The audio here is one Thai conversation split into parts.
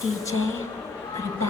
DJ, but.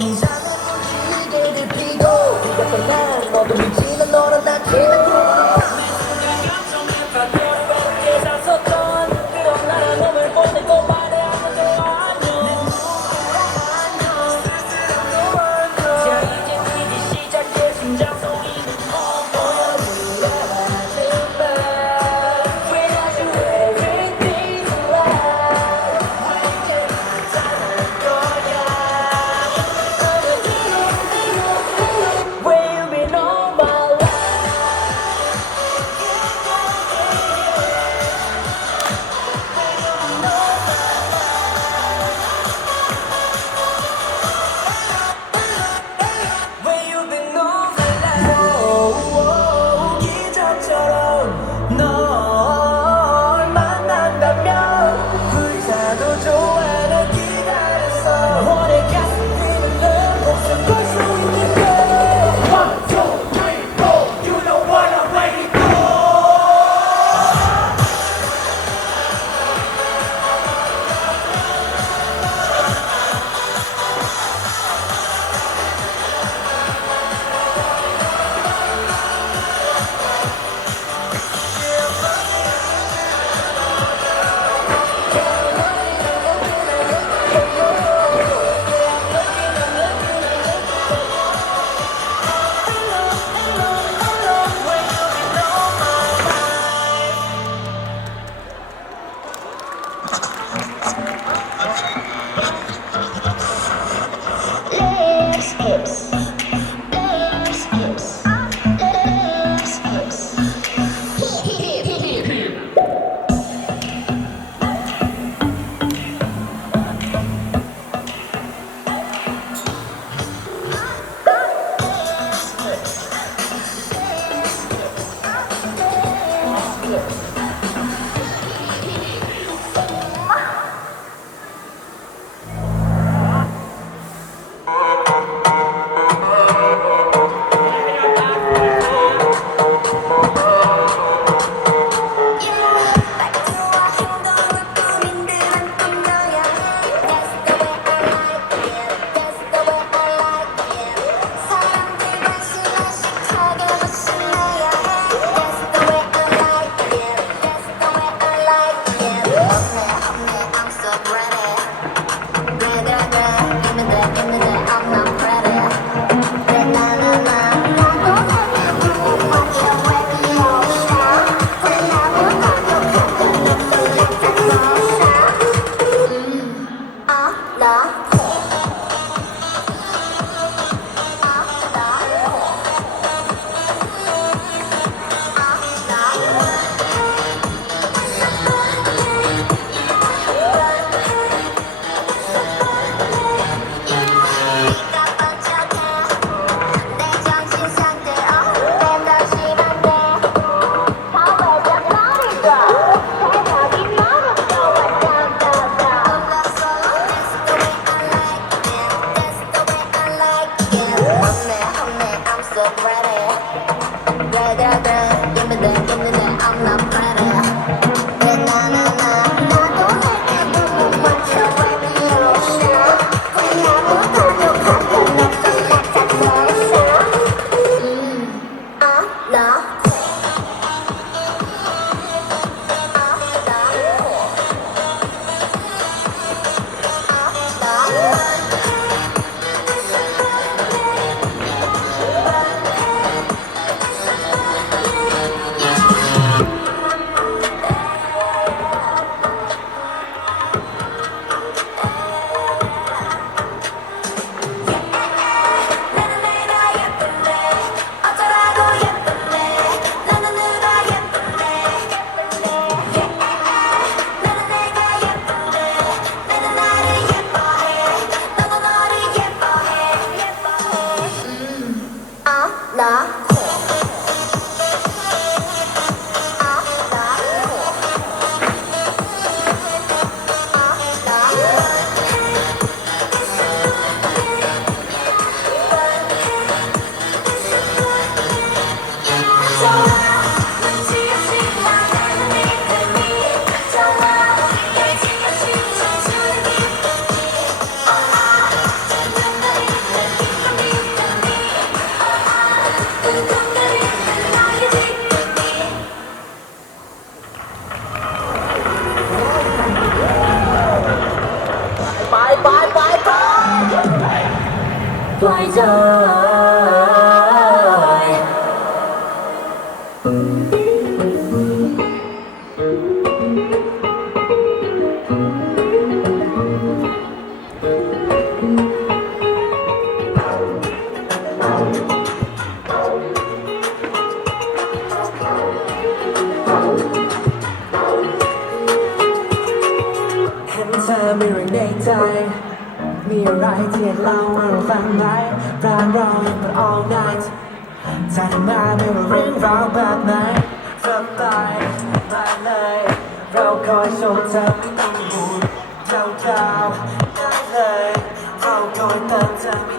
이상한 기대를 피고 너도 미치는 너란 나 look ready. Ready. เห็นเธอมีเรื่องในใจ มีอะไรที่เล่าให้เราฟังไหมร้านเรายังเป็น all night จะทำมาไม่ว่าเรื่องราวแบบไหนสบายมาเลย เราคอยชมเธอไม่ต้องห่วงเจ้าเจ้าได้เลยเราคอยเติมเธอไม่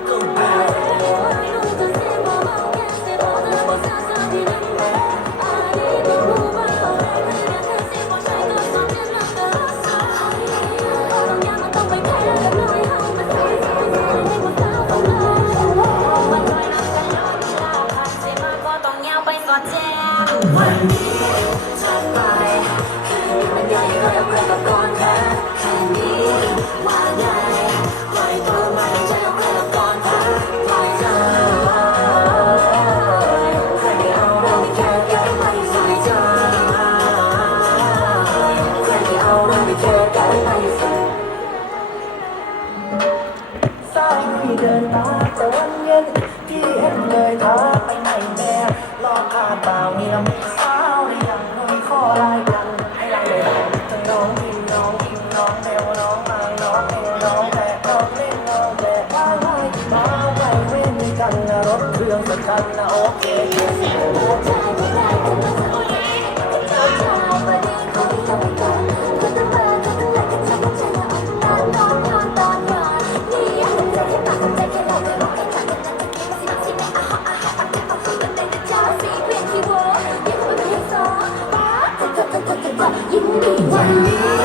ยินดีวันนี้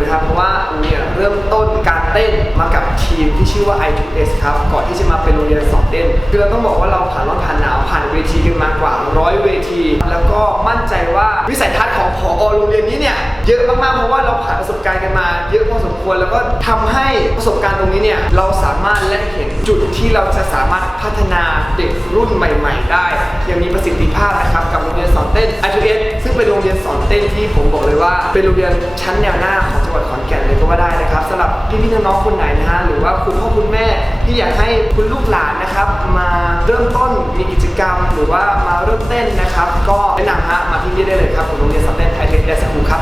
นะครับ เพราะว่าอูเนี่ยเริ่มต้นการเต้นมากับทีมที่ชื่อว่า i2s ครับ ก่อนที่จะมาเป็นโรงเรียนสอนเต้นคือเราต้องบอกว่าเราผ่านร้อนผ่านหนาวผ่านเวทีกันมากว่าร้อยเวที แล้วก็มั่นใจว่าวิสัยทัศน์ของผอโรงเรียนนี้เนี่ยเยอะมากๆเพราะว่าเราผ่านประสบการณ์กันมา เยอะพอสมควรแล้วก็ทำให้ประสบการณ์ตรงนี้เนี่ยเราสามารถแลกเห็นจุดที่เราจะสามารถพัฒนาเด็กรุ่นใหม่ ๆ ได้ย่างมีประสิทธิภาพนะครับกับโรงเรียนสอนเต้น i อ s ซึ่งเป็นโรงเรียนสอน เต้นที่ผมบอกเลยว่า เป็นโรงเรียนชั้นแนวหน้าของจังหวัดขอนแก่นเลยก็ว่าได้นะครับสำหรับพี่พี่น้องๆคนไหนนะฮะหรือว่าคุณพ่อคุณแม่ที่อยากให้คุณลูกหลานนะครับ มาเริ่มต้นมีกิจกรรม หรือว่ามาเริ่มเต้นนะครับ ก็แนะนำฮะมาที่นี่ได้เลยครับของโรงเรียนสเต้นไทยเทคแดนสคูครับ